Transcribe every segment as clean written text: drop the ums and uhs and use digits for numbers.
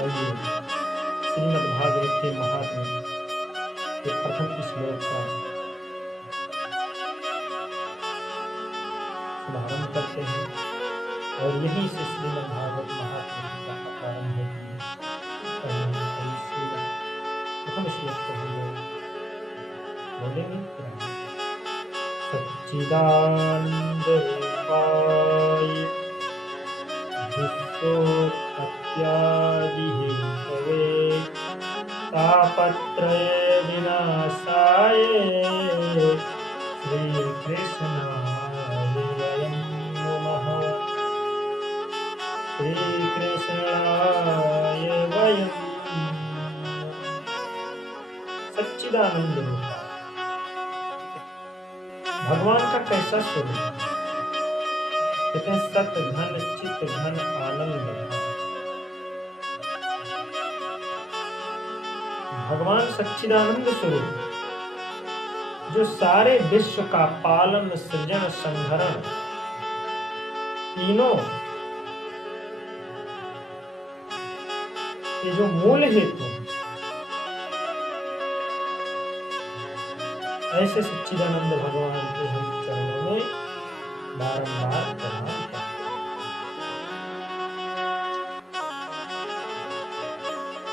आइए श्रीमद् भागवत के महात्म्य के प्रथम श्लोक का शुभारंभ करते हैं और यहीं से श्रीमद् भागवत महात्म्य का प्रारंभ होती है। प्रथम श्लोक को हम लोग बोलेंगे। सच्चिदानंद रूपाय विश्वोत्पत्त्यादि हेतवे तापत्रय विनाशाय श्री कृष्णाय वयं नमः। श्री कृष्णाय वयं सच्चिदानंद रूप भगवान का कैसा स्वरूप? कहते हैं सत्य घन चित्त घन आनंद। भगवान सच्चिदानंद स्वरूप जो सारे विश्व का पालन सृजन संहरण तीनों ये जो मूल हेतु, ऐसे सच्चिदानंद भगवान के हम चरणों में बारंबार प्रणाम करते हैं।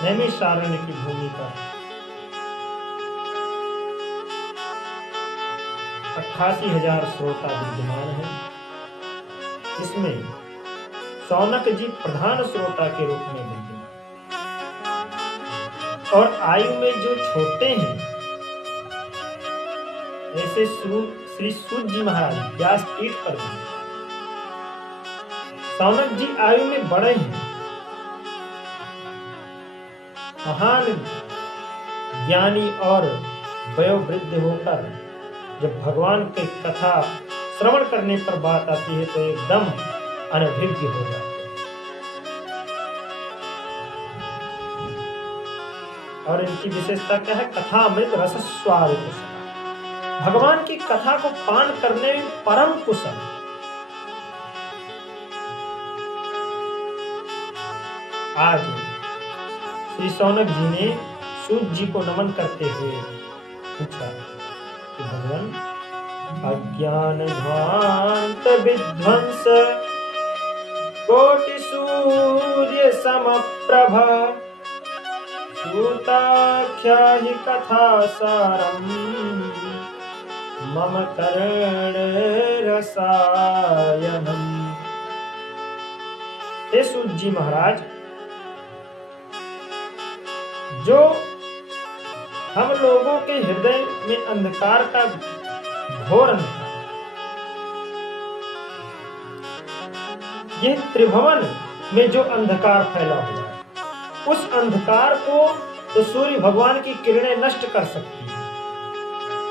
नैमिषारण्य की भूमि पर 88,000 श्रोता विद्यमान हैं। इसमें शौनक जी प्रधान श्रोता के रूप में विद्यमान और आयु में जो छोटे हैं ऐसे श्री सूत जी महाराज व्यासपीठ पर भी। शौनक जी आयु में बड़े हैं, महान ज्ञानी और वयोवृद्ध होकर जब भगवान की कथा श्रवण करने पर बात आती है तो एकदम अनभिज्ञ हो जाते हैं। और इनकी विशेषता क्या है? कथा अमृत रस स्वाद कुशल। भगवान की कथा को पान करने में परम कुशल। आज श्री शौनक जी ने सूत जी को नमन करते हुए पूछा कि भगवान अज्ञान ध्वांत विध्वंस कोटि सूर्य समप्रभ सूताख्या हि कथा सारम मम कर्ण रसायनम। हे सूत जी महाराज, जो हम लोगों के हृदय में अंधकार का घोर अंधकार, यह त्रिभुवन में जो अंधकार फैला हुआ है, उस अंधकार को तो सूर्य भगवान की किरणें नष्ट कर सकती है,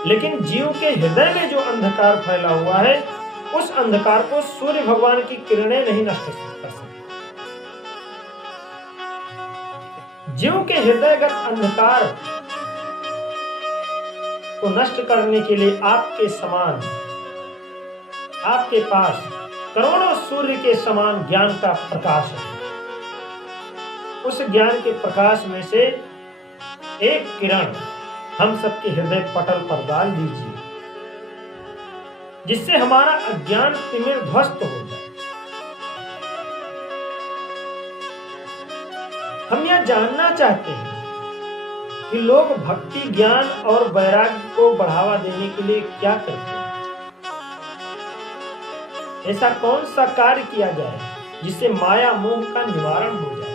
लेकिन जीव के हृदय में जो अंधकार फैला हुआ है, उस अंधकार को सूर्य भगवान की किरणें नहीं नष्ट कर सकती। जीव के हृदयगत अंधकार को नष्ट करने के लिए आपके समान, आपके पास करोड़ों सूर्य के समान ज्ञान का प्रकाश है। उस ज्ञान के प्रकाश में से एक किरण हम सबके हृदय पटल पर डाल दीजिए, जिससे हमारा अज्ञान तिमिर ध्वस्त हो जाए। हम यह जानना चाहते हैं कि लोग भक्ति ज्ञान और वैराग्य को बढ़ावा देने के लिए क्या करते हैं। ऐसा कौन सा कार्य किया जाए जिससे माया मोह का निवारण हो जाए।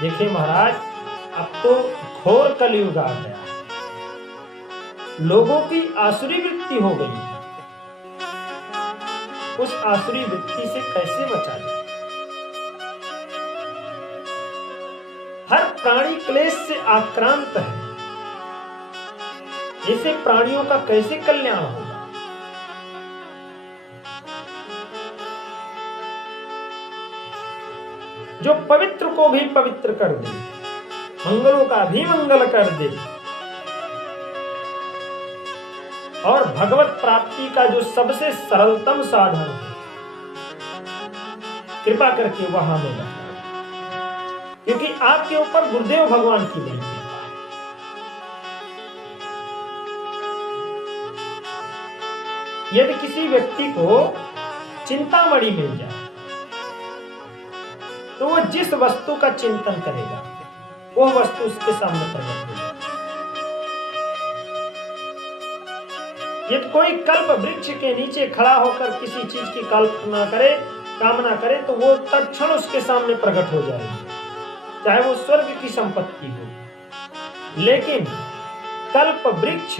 देखिए महाराज, अब तो घोर कलयुग आ गया, लोगों की आसुरी वृत्ति हो गई है। उस आसुरी वृत्ति से कैसे बचा जाए? हर प्राणी क्लेश से आक्रांत है। ऐसे प्राणियों का कैसे कल्याण होगा? जो पवित्र को भी पवित्र कर दे, मंगलों का भी मंगल कर दे और भगवत प्राप्ति का जो सबसे सरलतम साधन है, कृपा करके वहां में क्योंकि आपके ऊपर गुरुदेव भगवान की बड़ी कृपा है। यदि किसी व्यक्ति को चिंतामणि मिल जाए तो वो जिस वस्तु का चिंतन करेगा वो वस्तु उसके सामने प्रकट हो जाएगी। यदि कोई कल्प वृक्ष के नीचे खड़ा होकर किसी चीज की कल्पना करे, कामना करे, तो वो तत्क्षण उसके सामने प्रकट हो जाएगी, चाहे वो स्वर्ग की संपत्ति हो। लेकिन कल्प वृक्ष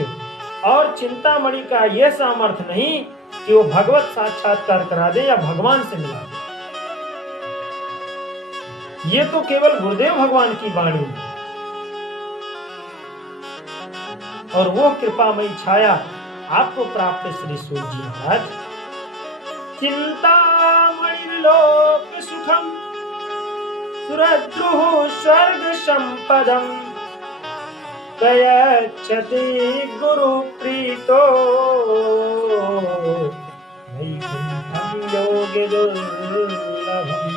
और चिंतामणि का यह सामर्थ्य नहीं कि वो भगवत साक्षात्कार करा दे या भगवान से मिला दे। ये तो केवल गुरुदेव भगवान की वाणी है और वो कृपामयी छाया आपको प्राप्त है श्री सूत जी महाराज। चिंतामणि लोक सुखम सुरद्रुः स्वर्ग संपदम गयच्छति गुरु प्रीतो वैकुंठं योगे दुर्लभम।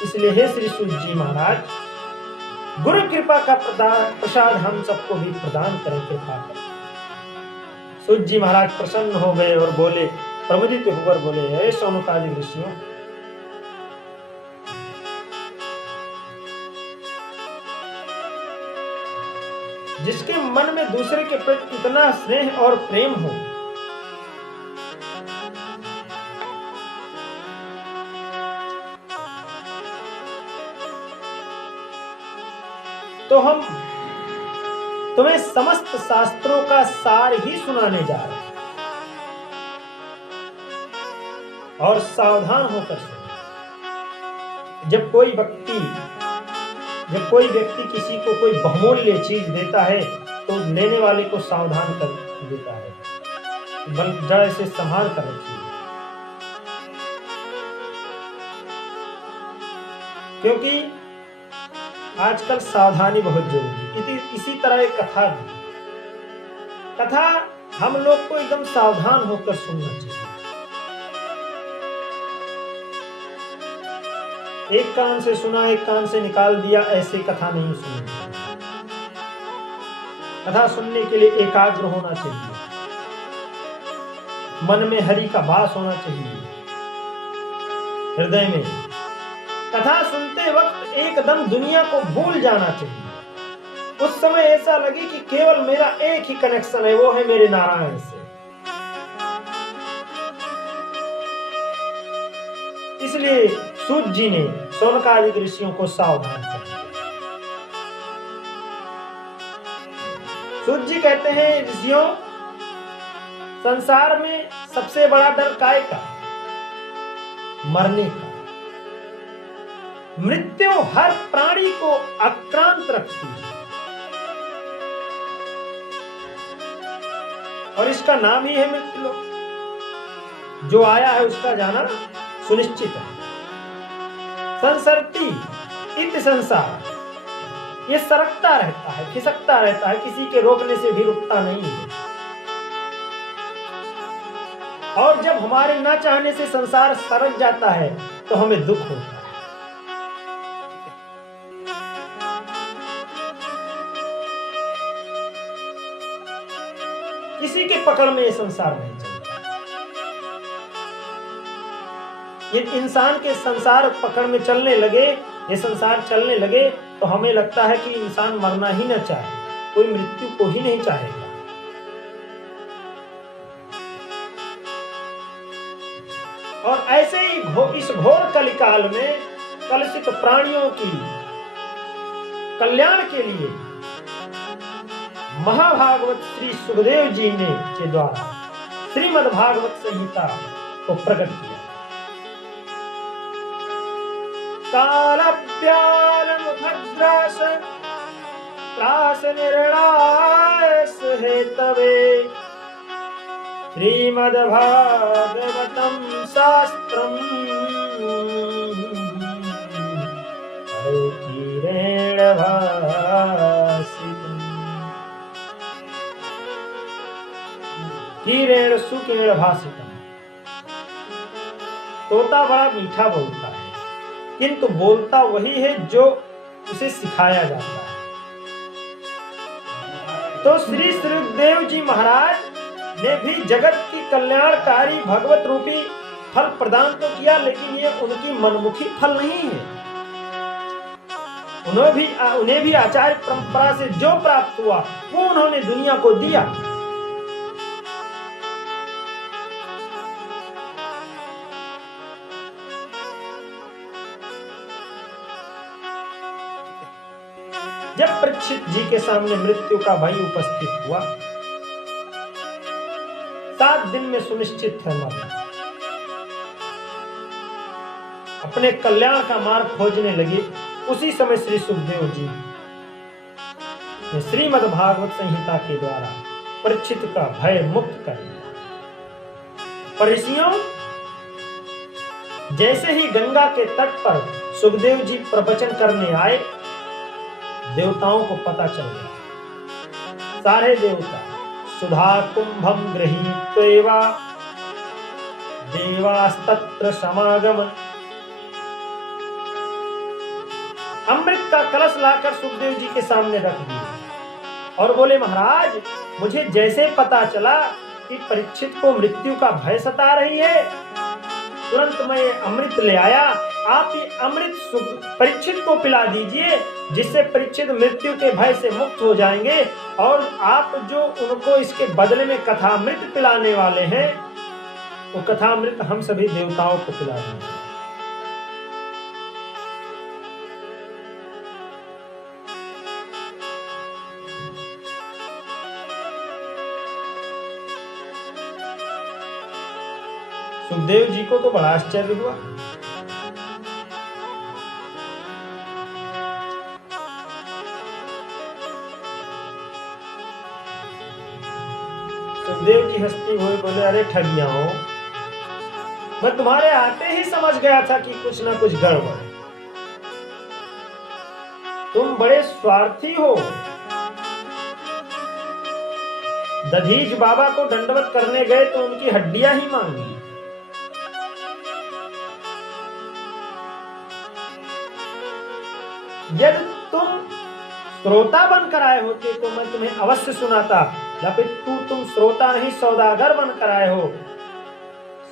इसलिए हे श्री सूत जी महाराज, गुरु कृपा का प्रसाद हम सबको भी प्रदान करें, कृपा करें। सूत जी महाराज प्रसन्न हो गए और बोले, प्रमुदित होकर बोले, हे सौनकादि ऋषियों, जिसके मन में दूसरे के प्रति इतना स्नेह और प्रेम हो, तो हम तुम्हें समस्त शास्त्रों का सार ही सुनाने जा रहे हैं और सावधान होकर सुनो। जब कोई व्यक्ति किसी को कोई बहुमूल्य चीज देता है तो लेने वाले को सावधान कर देता है, जड़ से संभाल कर रखिए, क्योंकि आजकल सावधानी बहुत जरूरी है। इसी तरह एक कथा हम लोग को एकदम सावधान होकर सुनना चाहिए। एक कान से सुना एक कान से निकाल दिया, ऐसे कथा नहीं सुननी। कथा सुनने के लिए एकाग्र होना चाहिए, मन में हरि का भास होना चाहिए, हृदय में। कथा सुनते वक्त एकदम दुनिया को भूल जाना चाहिए। उस समय ऐसा लगे कि केवल मेरा एक ही कनेक्शन है, वो है मेरे नारायण से। इसलिए सूत जी ने सौनकादिक ऋषियों को सावधान कर दिया। सूत जी कहते हैं, ऋषियों, संसार में सबसे बड़ा डर काय का? मरने का। मृत्यु हर प्राणी को आक्रांत रखती है और इसका नाम ही है मृत्यु लोक। जो आया है उसका जाना सुनिश्चित है। संसरती इत संसार, ये सरकता रहता है, खिसकता रहता है, किसी के रोकने से भी रुकता नहीं है। और जब हमारे ना चाहने से संसार सरक जाता है तो हमें दुख होता है। किसी के पकड़ में ये संसार नहीं चलता। ये इंसान के संसार पकड़ में चलने लगे, ये संसार चलने लगे तो हमें लगता है कि इंसान मरना ही न चाहे, कोई मृत्यु को ही नहीं चाहेगा। और ऐसे ही इस घोर कलिकाल में कलुषित प्राणियों की कल्याण के लिए महाभागवत श्री सुखदेव जी ने के द्वारा श्रीमद् भागवत संहिता को प्रकट किया। कालव्याल मुखग्रास त्रास निर्णास हेतवे श्रीमद् भागवतम शास्त्रम किरण भासितम् किरण सुकिरण भासितम्। तोता बड़ा मीठा बोलता है, किंतु बोलता वही है जो उसे सिखाया जाता है। तो श्री सुखदेव जी महाराज ने भी जगत की कल्याणकारी भगवत रूपी फल प्रदान तो किया, लेकिन ये उनकी मनमुखी फल नहीं है। उन्हें भी आचार्य परंपरा से जो प्राप्त हुआ वो उन्होंने दुनिया को दिया। जब परीक्षित जी के सामने मृत्यु का भय उपस्थित हुआ, 7 दिन में सुनिश्चित है मरना, अपने कल्याण का मार्ग खोजने लगे, उसी समय श्री सुखदेव जी ने श्रीमद् भागवत संहिता के द्वारा परीक्षित का भय मुक्त कर दिया। ऋषियों, जैसे ही गंगा के तट पर सुखदेव जी प्रवचन करने आए, देवताओं को पता चल गया। सारे देवता सुधा कुंभम गृहीत्वा देवास्तत्र समागमन, अमृत का कलश लाकर सुखदेव जी के सामने रख दिया और बोले, महाराज, मुझे जैसे पता चला कि परीक्षित को मृत्यु का भय सता रही है, तुरंत मैं अमृत ले आया। आप ये अमृत परीक्षित को पिला दीजिए, जिससे परीक्षित मृत्यु के भय से मुक्त हो जाएंगे, और आप जो उनको इसके बदले में कथामृत पिलाने वाले हैं, वो कथामृत हम सभी देवताओं को पिला देंगे। सुखदेव जी को तो बड़ा आश्चर्य हुआ। सुखदेव जी हंसते हुए बोले, अरे ठगियाओं, मैं तुम्हारे आते ही समझ गया था कि कुछ ना कुछ गड़बड़ है। तुम बड़े स्वार्थी हो। दधीच बाबा को दंडवत करने गए तो उनकी हड्डियां ही मांगी। यदि तुम श्रोता बनकर आए होते तो मैं तुम्हें अवश्य सुनाता, लेकिन तुम श्रोता नहीं, सौदागर बनकर आए हो।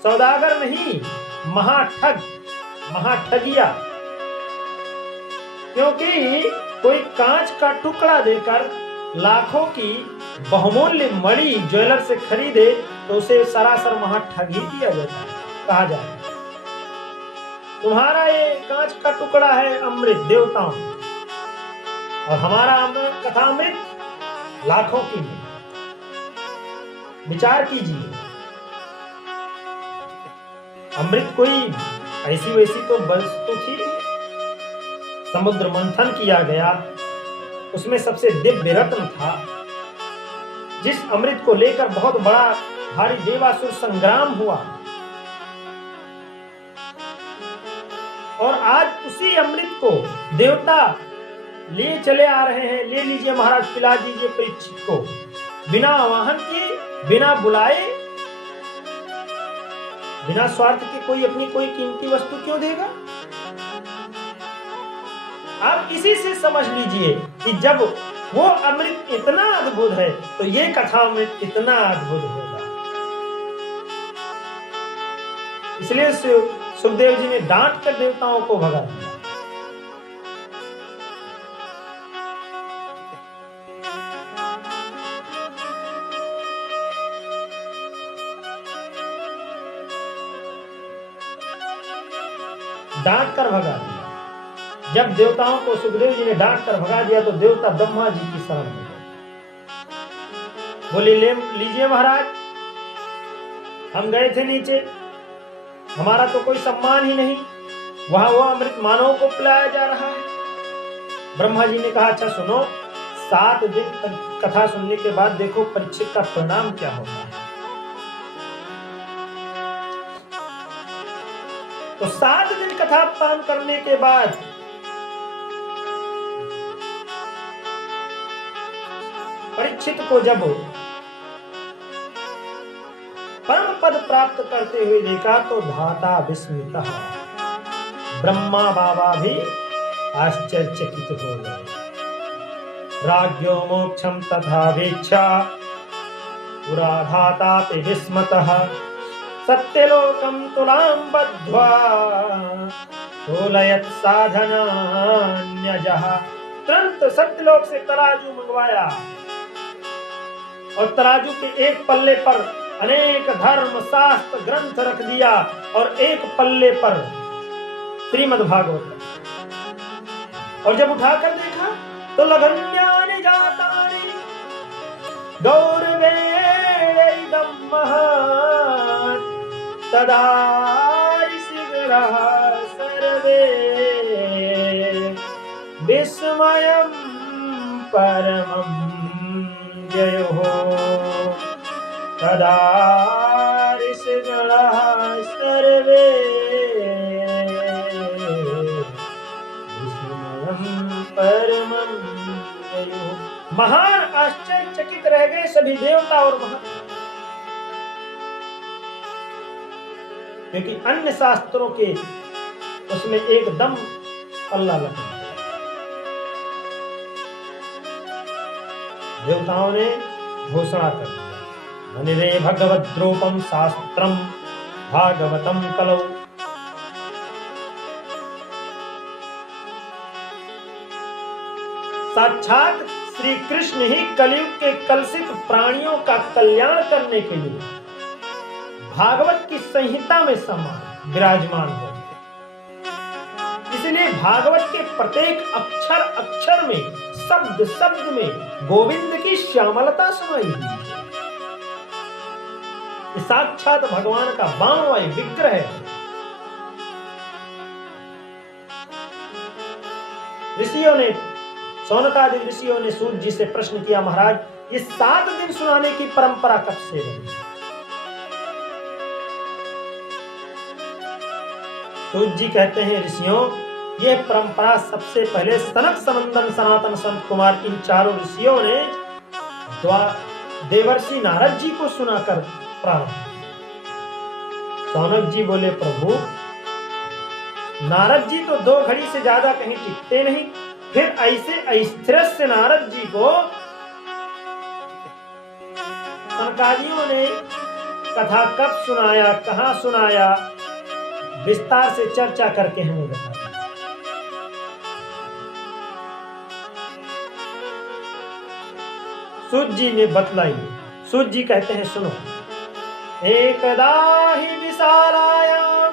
सौदागर नहीं, महाठग, महाठगिया। क्योंकि कोई कांच का टुकड़ा देकर लाखों की बहुमूल्य मणि ज्वेलर से खरीदे तो उसे सरासर महाठग ही दिया जाता है, कहा जाता है। तुम्हारा ये कांच का टुकड़ा है अमृत देवताओं, और हमारा अमृत कथामृत लाखों की है। विचार कीजिए, अमृत कोई ऐसी वैसी तो वस्तु थी नहीं। समुद्र मंथन किया गया, उसमें सबसे दिव्य रत्न था, जिस अमृत को लेकर बहुत बड़ा भारी देवासुर संग्राम हुआ, और आज उसी अमृत को देवता ले चले आ रहे हैं। ले लीजिए महाराज, पिला दीजिए परीक्षित को, बिना आवाहन किए, बिना बुलाए, बिना स्वार्थ के कोई अपनी कोई कीमती वस्तु क्यों देगा? आप इसी से समझ लीजिए कि जब वो अमृत इतना अद्भुत है तो ये कथा अमृत कितना अद्भुत होगा। इसलिए सुखदेव जी ने डांट कर देवताओं को भगा दिया। डांट कर भगा दिया। जब देवताओं को सुखदेव जी ने डांट कर भगा दिया तो देवता ब्रह्मा जी की शरण में गए। बोले, लीजिए महाराज, हम गए थे नीचे, हमारा तो कोई सम्मान ही नहीं, वहां वो अमृत मानव को पिलाया जा रहा है। ब्रह्मा जी ने कहा, अच्छा सुनो, 7 दिन कथा सुनने के बाद देखो परीक्षित का परिणाम क्या होता है। तो 7 दिन कथा पान करने के बाद परीक्षित को जब परम पद प्राप्त करते हुए देखा तो धाता विस्मितः, ब्रह्मा बाबा भी आश्चर्यचकित हो गए। राज्ञो मोक्षम तथा वीक्षा पुरा धाता पे विस्मतः, सत्यलोकम तुलां बद्ध्वा तोलयत् साधनान्यजः। तुरंत सत्यलोक से तराजू मंगवाया और तराजू के एक पल्ले पर अनेक धर्म शास्त्र ग्रंथ रख दिया और एक पल्ले पर श्रीमद् भागवत। और जब उठाकर देखा तो लगन्यानि जातानि गौरवेदं महान् तदा ऋषिगणः सर्वे विस्मयं परमं जयोः। तदा ऋषिगणः सर्वे परमं जयोः। महान आश्चर्यचकित रह गए सभी देवता और महान, क्योंकि अन्य शास्त्रों के उसमें एकदम पल्ला लगा। देवताओं ने घोषणा कर दी, मनिरे भगवद्रूपम शास्त्रम भागवतम कलौ। साक्षात श्री कृष्ण ही कलयुग के कलुषित प्राणियों का कल्याण करने के लिए भागवत की संहिता में समान विराजमान हो। इसलिए भागवत के प्रत्येक अक्षर अक्षर में, शब्द शब्द में गोविंद की श्यामलता समाई हुई है। साक्षात भगवान का वामवायु विग्रह है। ऋषियों ने, सौनकादि ऋषियों ने सूत जी से प्रश्न किया, महाराज ये 7 दिन सुनाने की परंपरा कब से बनी? सूत जी कहते हैं, ऋषियों यह परंपरा सबसे पहले सनक सनंदन सनातन संत कुमार इन चारों ऋषियों ने देवर्षि नारद जी को सुनाकर प्रारंभ। सौनक जी बोले, प्रभु नारद जी तो 2 घड़ी से ज्यादा कहीं टिकते नहीं, फिर ऐसे अस्थिर से नारद जी को सनकादियों ने कथा कब सुनाया, कहां सुनाया, विस्तार से चर्चा करके हमें बताया। सूत जी ने बतलाई। सूत जी कहते हैं, सुनो, एकदा हि विशालायां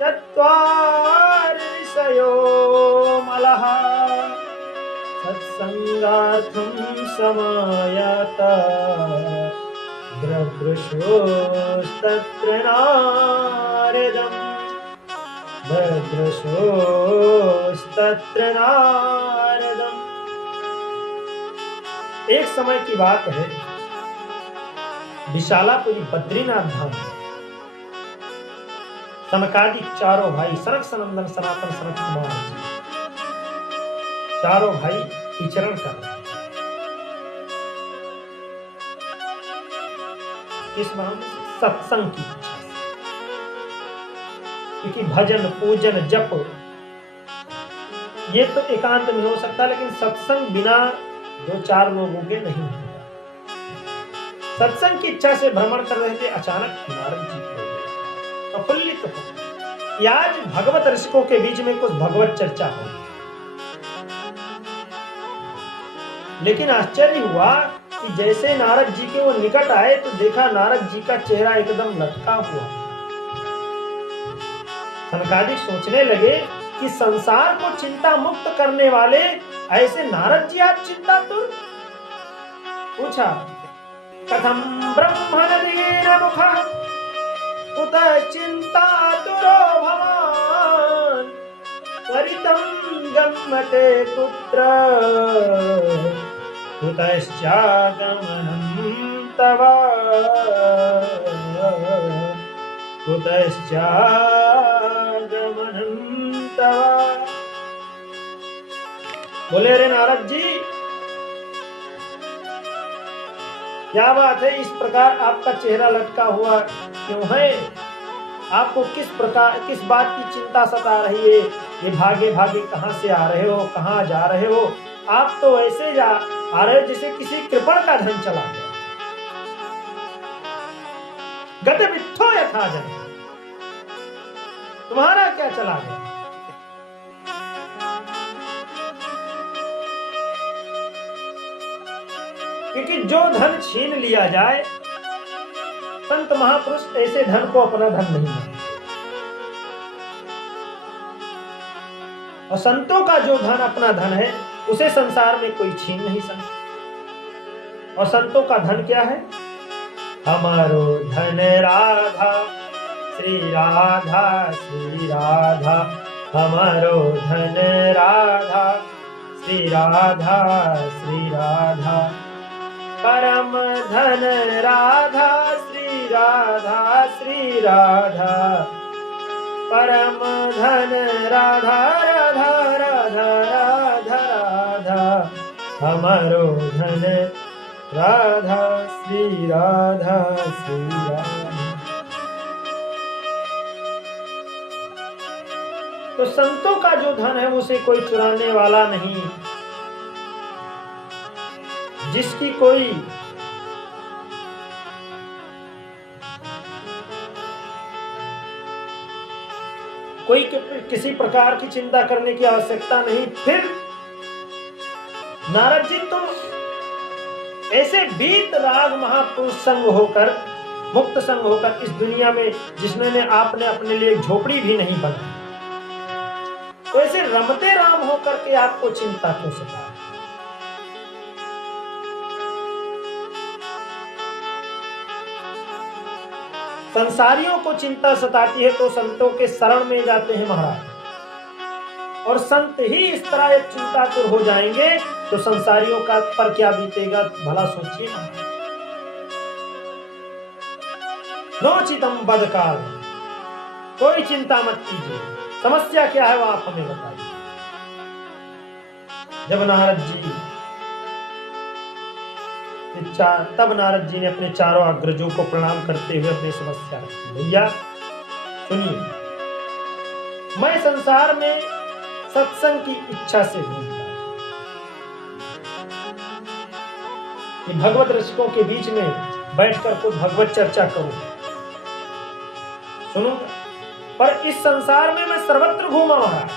चत्वार ऋषयो मलः सत्संगार्थं समायाता दृदृशोस्तत्र नारदम् दृदृशोस्तत्र नारदम्। एक समय की बात है, विशालापुरी बद्रीनाथ धाम, सनकादि चारों भाई, सनक सनंदन सनातन सनत कुमार जी, चारों भाई विचरण कर रहे। किस नाम से? सत्संग की इच्छा से। क्योंकि भजन पूजन जप ये तो एकांत में हो सकता, लेकिन सत्संग बिना 2-4 लोगों के नहीं होगा। सत्संग की इच्छा से भ्रमण कर रहे थे, अचानक नारद जी को प्रफुल्लित हो। आज भगवत रसिकों के बीच में कुछ भगवत चर्चा हो, लेकिन आश्चर्य हुआ कि जैसे नारद जी के वो निकट आए तो देखा नारद जी का चेहरा एकदम लटका हुआ। सनकादिक सोचने लगे कि संसार को चिंता मुक्त करने वाले ऐसे नारद जी आज चिंतातुर। पूछा, कथम ब्रह्मणदीन मुखः कुतः चिंतातुरो भवान् त्वरितं गम्यते कुत्र कुतश्चागमनं तव कुतश्चागमनं तव। बोले, रे नारद जी, क्या बात है, इस प्रकार आपका चेहरा लटका हुआ क्यों है? आपको किस बात की चिंता सता रही है? ये भागे भागे कहाँ से आ रहे हो, कहाँ जा रहे हो? आप तो ऐसे आ रहे हो जैसे किसी कृपण का धन चला गया। गत मिथ्यो यथा जन, तुम्हारा क्या चला गया? क्योंकि जो धन छीन लिया जाए, संत महापुरुष ऐसे धन को अपना धन नहीं मानते। और संतों का जो धन अपना धन है, उसे संसार में कोई छीन नहीं सकता। और संतों का धन क्या है? हमारो धन राधा श्री राधा श्री राधा, हमारो धन राधा श्री राधा श्री राधा, परम धन राधा श्री राधा श्री राधा, परम धन राधा राधा राधा राधा राधा, हमारो धन राधा श्री राधा श्री राधा। तो संतों का जो धन है उसे कोई चुराने वाला नहीं, जिसकी कोई किसी प्रकार की चिंता करने की आवश्यकता नहीं। फिर नारद जी, तुम ऐसे बीत राग महापुरुष संग होकर, मुक्त संग होकर इस दुनिया में जिसने आपने अपने लिए एक झोपड़ी भी नहीं बनाई, तो ऐसे रमते राम होकर के आपको चिंता क्यों सता है? संसारियों को चिंता सताती है तो संतों के शरण में जाते हैं महाराज। और संत ही इस तरह एक चिंतातुर हो जाएंगे तो संसारियों का पर क्या बीतेगा, भला सोचिए ना। नोचितम बदकाल, कोई चिंता मत कीजिए। समस्या क्या है वो आप हमें बताइए। जब नारद जी तब नारद जी ने अपने चारों अग्रजों को प्रणाम करते हुए अपनी समस्या रखी। भैया सुनिए, मैं संसार में सत्संग की इच्छा से घूमता कि भगवत रसिकों के बीच में बैठकर कुछ भगवत चर्चा करूं, सुनो। पर इस संसार में मैं सर्वत्र घूमा महाराज।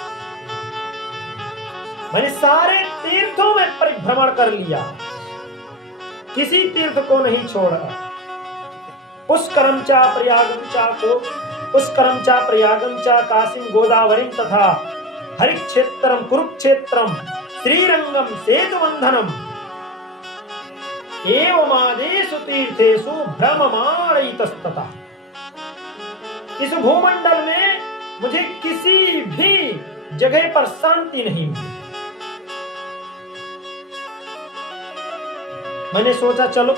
मैंने सारे तीर्थों में परिभ्रमण कर लिया, किसी तीर्थ को नहीं छोड़ा। पुष्करम चा प्रयागम चा काशीम गोदावरीम तथा हरिक्षेत्रम कुरुक्षेत्रम श्रीरंगम सेतुबंधनम एवमादेषु तीर्थेषु भ्रममाणैतस्ततः। इस भूमंडल में मुझे किसी भी जगह पर शांति नहीं मिली। मैंने सोचा चलो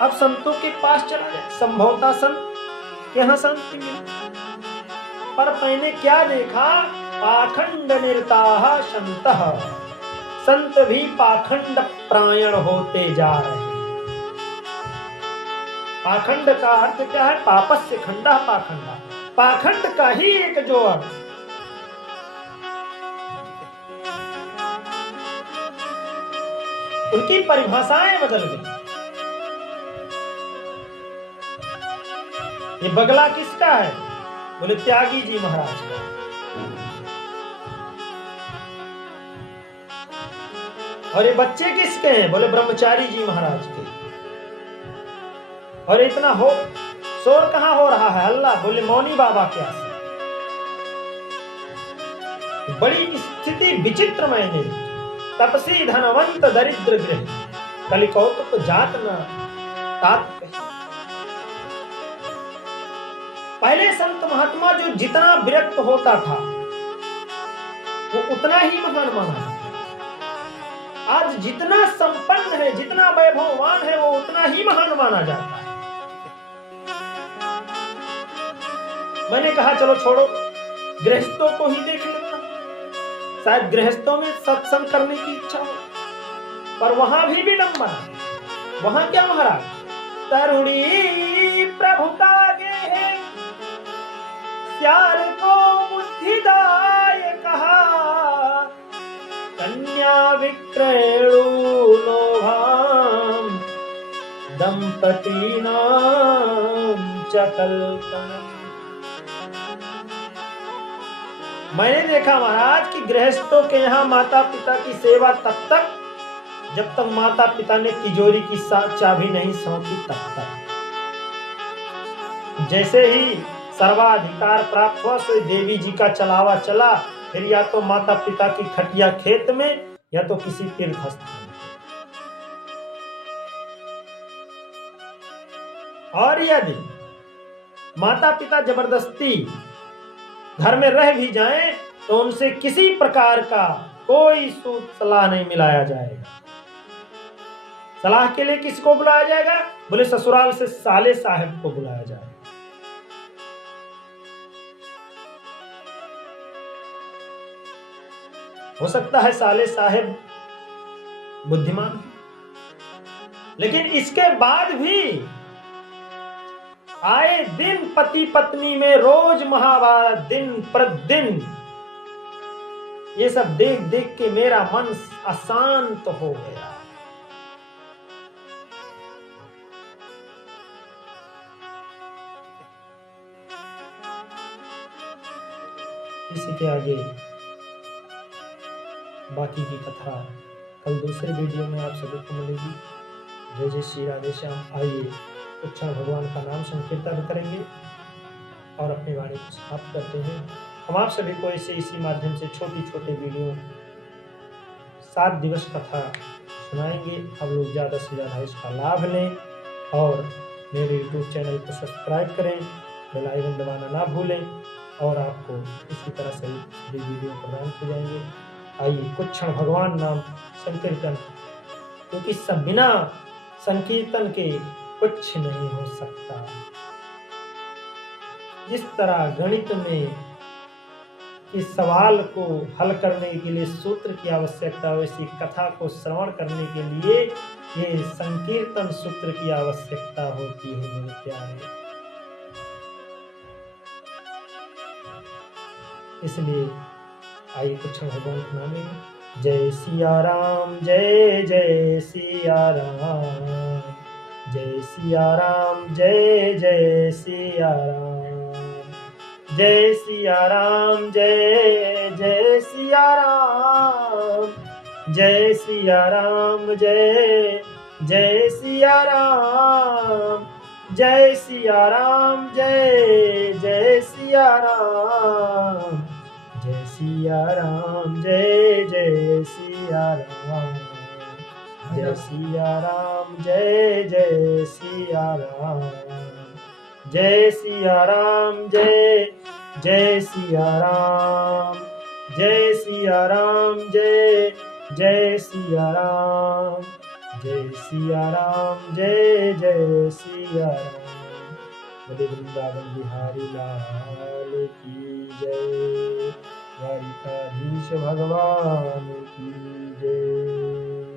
अब संतों के पास चला जाए, संभवतः संत के यहाँ शांति मिले। पर मैंने क्या देखा, पाखंड निरताः संतः, संत भी पाखंड प्रायण होते जा रहे हैं। पाखंड का अर्थ क्या है? पापस्य खंडः पाखंडः, पाखंड का ही एक जो अर्थ। उनकी परिभाषाएं बदल गई। ये बगला किसका है? बोले त्यागी जी महाराज का। और ये बच्चे किसके हैं? बोले ब्रह्मचारी जी महाराज के। और इतना हो शोर कहां हो रहा है, हल्ला? बोले मौनी बाबा के आस। बड़ी स्थिति विचित्र मैंने। तपसी धनवंत दरिद्र गृह, कलिकौतुक जात न तात कही। पहले संत महात्मा जो जितना विरक्त होता था वो उतना ही महान माना। आज जितना संपन्न है, जितना वैभववान है, वो उतना ही महान माना जाता है। मैंने कहा चलो छोड़ो, गृहस्थों को ही देख लेता। शायद गृहस्थों में सत्संग करने की इच्छा हो, पर वहां भी विडंबना। वहां क्या महाराज, तरुणी प्रभुतागे श्याल को बुद्धिदाय कहा, कन्या विक्रयणु लोभाम दंपती नाम च कल्पनम। मैंने देखा महाराज कि गृहस्थों के यहाँ माता पिता की सेवा तब तक जब तक माता पिता ने तिजोरी की चाबी नहीं सौंपी तब तक। जैसे ही सर्वाधिकार प्राप्त हुआ सो देवी जी का चलावा चला, फिर या तो माता पिता की खटिया खेत में या तो किसी तीर्थ स्थान। और यदि माता पिता जबरदस्ती घर में रह भी जाएं तो उनसे किसी प्रकार का कोई सूद सलाह नहीं मिलाया जाएगा। सलाह के लिए किसको बुलाया जाएगा? बोले ससुराल से साले साहब को बुलाया जाएगा। हो सकता है साले साहब बुद्धिमान, लेकिन इसके बाद भी आए दिन पति पत्नी में रोज महाभारत दिन प्रतिदिन, ये सब देख देख के मेरा मन अशांत हो गया। इसी के आगे बाकी की कथा कल दूसरे वीडियो में आप सभी को मिलेगी। जय जय श्री राधे श्याम। आइए कुछ क्षण भगवान का नाम संकीर्तन करेंगे और अपनी वाणी को समाप्त करते हैं। हम आप सभी को इसी माध्यम से छोटी छोटे वीडियो 7 दिवस कथा सुनाएंगे। आप लोग ज़्यादा से ज़्यादा इसका लाभ लें और मेरे YouTube चैनल को सब्सक्राइब करें, बेल आइकन दबाना ना भूलें और आपको इसी तरह से वीडियो प्रदान किए जाएंगे। आइए कुछ क्षण भगवान नाम संकीर्तन, क्योंकि सब बिना संकीर्तन के कुछ नहीं हो सकता। जिस तरह गणित में इस सवाल को हल करने के लिए सूत्र की आवश्यकता, वैसी कथा को श्रवण करने के लिए ये संकीर्तन सूत्र की आवश्यकता होती है मेरे प्यारे। इसलिए आइए कुछ भगवान के नाम में जय सिया राम, जय जय सिया राम, जय सिया राम, जय जय सिया राम, जय सिया राम, जय जय सिया राम, जय सिया राम, जय जय सिया राम, जय सिया राम, जय जय सिया राम, जय सिया राम, जय जय सिया राम, जय सिया राम, जय जय सिया राम, जय सिया राम, जय जय सिया राम, जय सिया राम, जय जय सिया राम, जय सिया राम, जय जय सिया राम। बोले वृंदावन बिहारी लाल की जय, द्वारिकाधीश भगवान की जय।